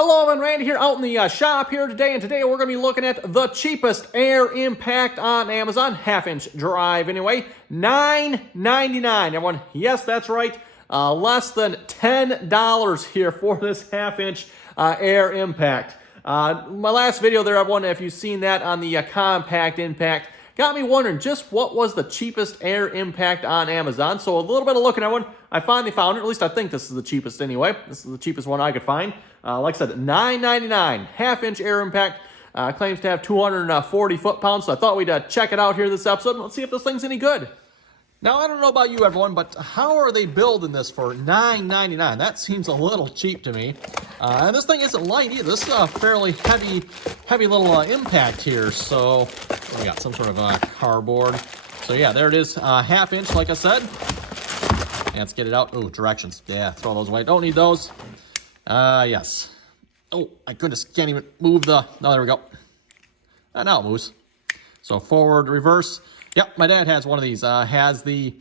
Hello, I'm Randy here out in the shop here today, and today we're going to be looking at the cheapest air impact on Amazon, half-inch drive anyway, $9.99. Everyone, yes, that's right, less than $10 here for this half-inch air impact. My last video there, everyone, if you've seen that on the compact impact, got me wondering just what was the cheapest air impact on Amazon. So a little bit of looking at one, I finally found it. At least I think this is the cheapest anyway. This is the cheapest one I could find. Like I said, $9.99, half-inch air impact. Claims to have 240 foot-pounds. So I thought we'd check it out here this episode. Let's see if this thing's any good. Now, I don't know about you, everyone, but how are they building this for $9.99? That seems a little cheap to me. And this thing isn't light either. This is a fairly heavy little impact here. So we got some sort of cardboard. So yeah, there it is, half inch, like I said. And let's get it out. Oh, directions. Yeah, throw those away. Don't need those. Yes. Oh, my goodness, can't even move the... Oh, there we go. Now it moves. So forward, reverse. Yep, my dad has one of these. Has the,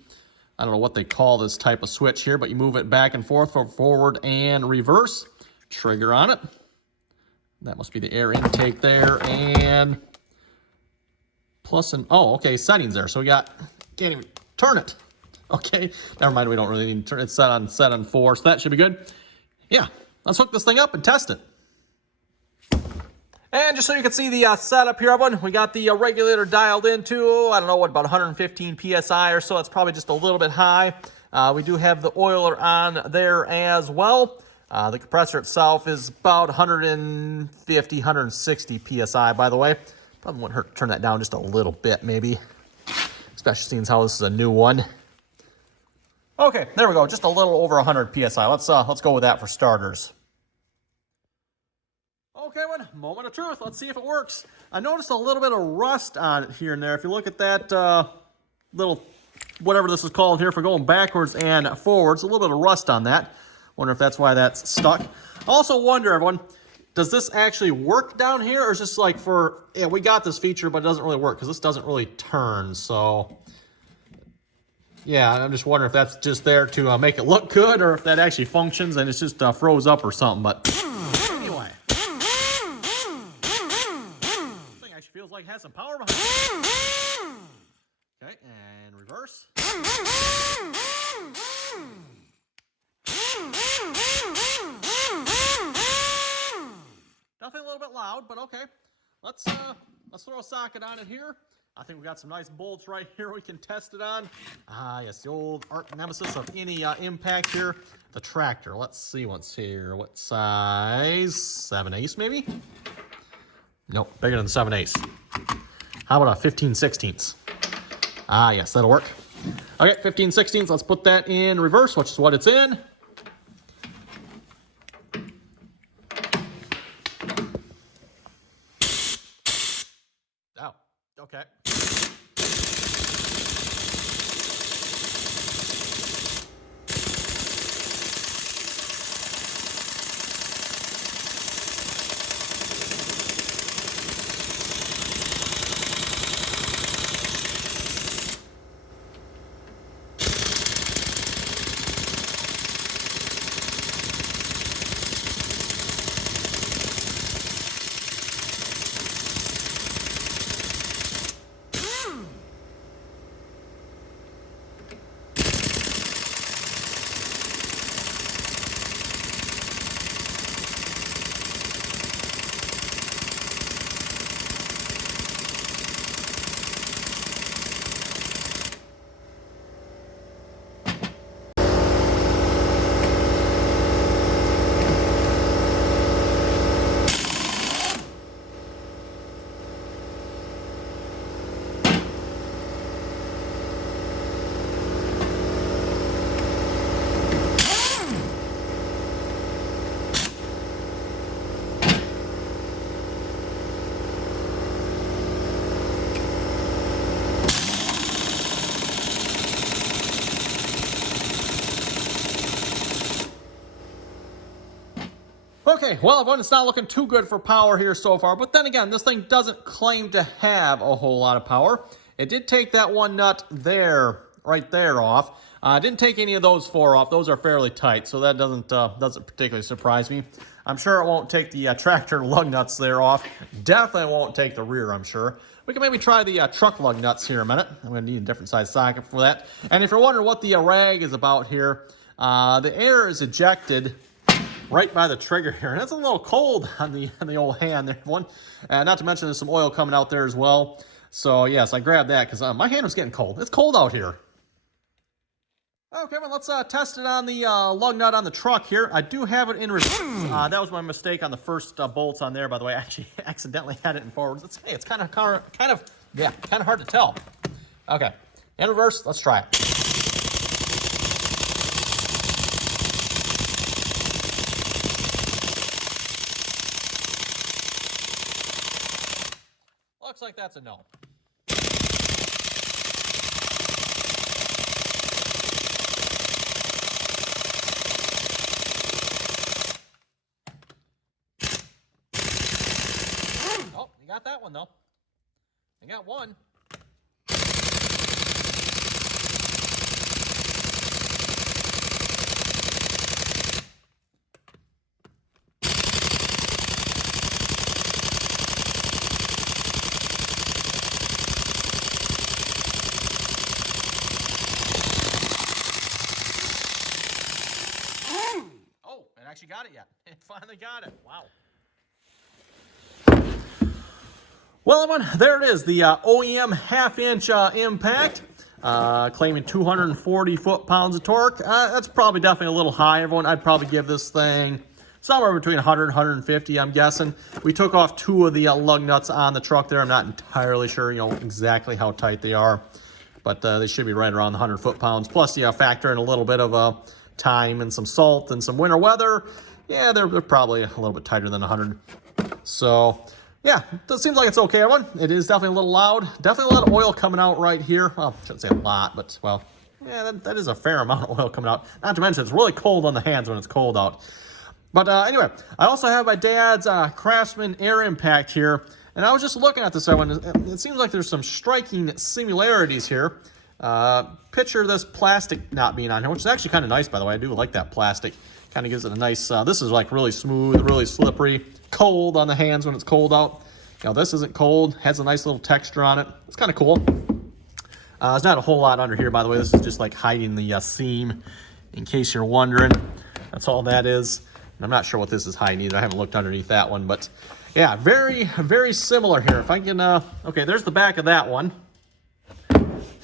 I don't know what they call this type of switch here, but you move it back and forth for forward and reverse. Trigger on it. That must be the air intake there. And plus and, oh, okay, settings there. So we got, can't even turn it. Okay, never mind, we don't really need to turn it. It's set on 4, so that should be good. Yeah, let's hook this thing up and test it. And just so you can see the setup here, everyone, we got the regulator dialed into, I don't know, what, about 115 PSI or so. It's probably just a little bit high. We do have the oiler on there as well. The compressor itself is about 150, 160 PSI, by the way. Probably wouldn't hurt to turn that down just a little bit, maybe. Especially seeing how this is a new one. Okay, there we go. Just a little over 100 PSI. Let's go with that for starters. Okay, one moment of truth. Let's see if it works. I noticed a little bit of rust on it here and there. If you look at that little, whatever this is called here for going backwards and forwards, a little bit of rust on that. Wonder if that's why that's stuck. Also wonder, everyone, does this actually work down here, or is this like for, yeah, we got this feature, but it doesn't really work because this doesn't really turn, so... Yeah, I'm just wondering if that's just there to make it look good, or if that actually functions and it's just froze up or something, but anyway. This thing actually feels like it has some power behind it. Okay, and reverse. Definitely a little bit loud, but okay. Let's throw a socket on it here. I think we got some nice bolts right here we can test it on. Yes, the old arch nemesis of any impact here, the tractor. Let's see what's here. What size? 7/8 maybe? Nope, bigger than 7/8. How about a 15/16? Yes, that'll work. Okay, 15/16. Let's put that in reverse, which is what it's in. Oh, okay. Okay, well, everyone, it's not looking too good for power here so far, but then again, this thing doesn't claim to have a whole lot of power. It did take that one nut there right there off. Didn't take any of those 4 off. Those are fairly tight, so that doesn't particularly surprise me. I'm sure it won't take the tractor lug nuts there off. Definitely won't take the rear, I'm sure. We can maybe try the truck lug nuts here in a minute. I'm going to need a different size socket for that. And if you're wondering what the rag is about here, the air is ejected right by the trigger here. And it's a little cold on the old hand there, one. Not to mention there's some oil coming out there as well. So yes, I grabbed that because my hand was getting cold. It's cold out here. Okay, well, let's test it on the lug nut on the truck here. I do have it in reverse. That was my mistake on the first bolts on there, by the way. I actually accidentally had it in forwards. It's kind of hard to tell. Okay, in reverse, let's try it. Looks like that's a no. Oh, you got that one though. You got one. Actually got it yet. It finally got it. Wow. Well, everyone, there it is. The OEM half-inch impact, claiming 240 foot-pounds of torque. That's probably definitely a little high, everyone. I'd probably give this thing somewhere between 100 and 150, I'm guessing. We took off 2 of the lug nuts on the truck there. I'm not entirely sure, exactly how tight they are, but they should be right around the 100 foot-pounds. Plus, factor in a little bit of time and some salt and some winter weather. Yeah, they're probably a little bit tighter than 100. So, yeah, it seems like it's okay, everyone. It is definitely a little loud. Definitely a lot of oil coming out right here. Well, I shouldn't say a lot, but, well, yeah, that is a fair amount of oil coming out. Not to mention, it's really cold on the hands when it's cold out. But anyway, I also have my dad's Craftsman air impact here. And I was just looking at this one. It seems like there's some striking similarities here. Picture this plastic not being on here, which is actually kind of nice, by the way. I do like that plastic. Kind of gives it a nice, this is like really smooth, really slippery, cold on the hands when it's cold out. This isn't cold, has a nice little texture on it. It's kind of cool. There's not a whole lot under here, by the way. This is just like hiding the seam, in case you're wondering. That's all that is. And I'm not sure what this is hiding either. I haven't looked underneath that one, but yeah, very, very similar here. If I can, okay, there's the back of that one.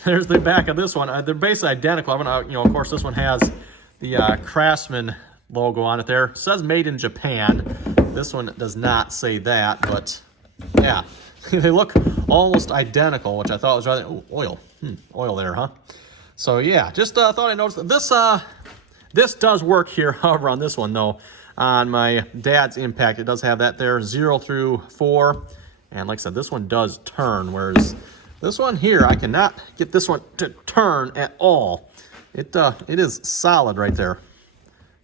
There's the back of this one. They're basically identical. Of course, this one has the Craftsman logo on it there. It says made in Japan. This one does not say that, but yeah, they look almost identical, which I thought was rather oil. Oil there, huh? So yeah, just thought I noticed that this does work here. However, on this one though, on my dad's impact, it does have that there 0 through 4, and like I said, this one does turn, whereas this one here, I cannot get this one to turn at all. It is solid right there.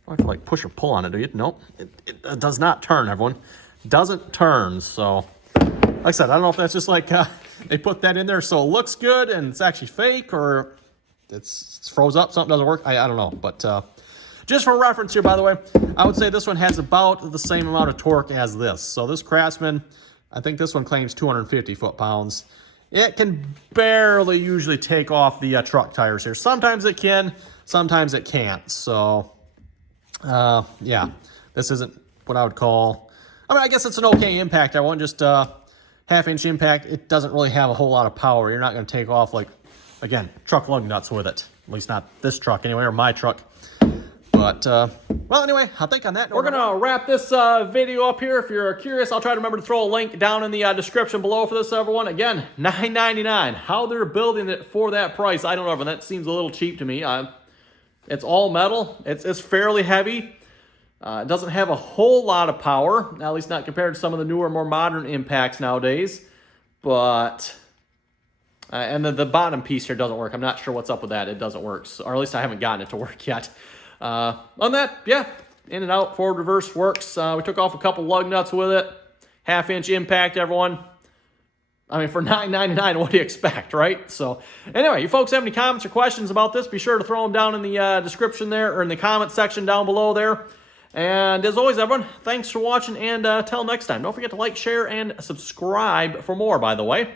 I have to like push or pull on it, do you? Nope, it does not turn, everyone. Doesn't turn, so like I said, I don't know if that's just like they put that in there so it looks good and it's actually fake, or it's froze up, something doesn't work. I don't know, but just for reference here, by the way, I would say this one has about the same amount of torque as this. So this Craftsman, I think this one claims 250 foot-pounds. It can barely usually take off the truck tires here. Sometimes it can, sometimes it can't. So, yeah, this isn't what I would call, I guess it's an okay impact. I want just half-inch impact. It doesn't really have a whole lot of power. You're not going to take off, like, again, truck lug nuts with it. At least not this truck anyway, or my truck. But, well, anyway, I think on that note, we're going to wrap this video up here. If you're curious, I'll try to remember to throw a link down in the description below for this, everyone. Again, $9.99. How they're building it for that price, I don't know, but that seems a little cheap to me. It's all metal. It's fairly heavy. It doesn't have a whole lot of power, at least not compared to some of the newer, more modern impacts nowadays. But, and then the bottom piece here doesn't work. I'm not sure what's up with that. It doesn't work, or at least I haven't gotten it to work yet. On that, yeah, in and out, forward, reverse works. We took off a couple lug nuts with it. Half-inch impact, everyone. I mean, for $9.99, what do you expect, right? So, anyway, you folks have any comments or questions about this, be sure to throw them down in the description there, or in the comment section down below there. And as always, everyone, thanks for watching, and till next time, don't forget to like, share, and subscribe for more, by the way.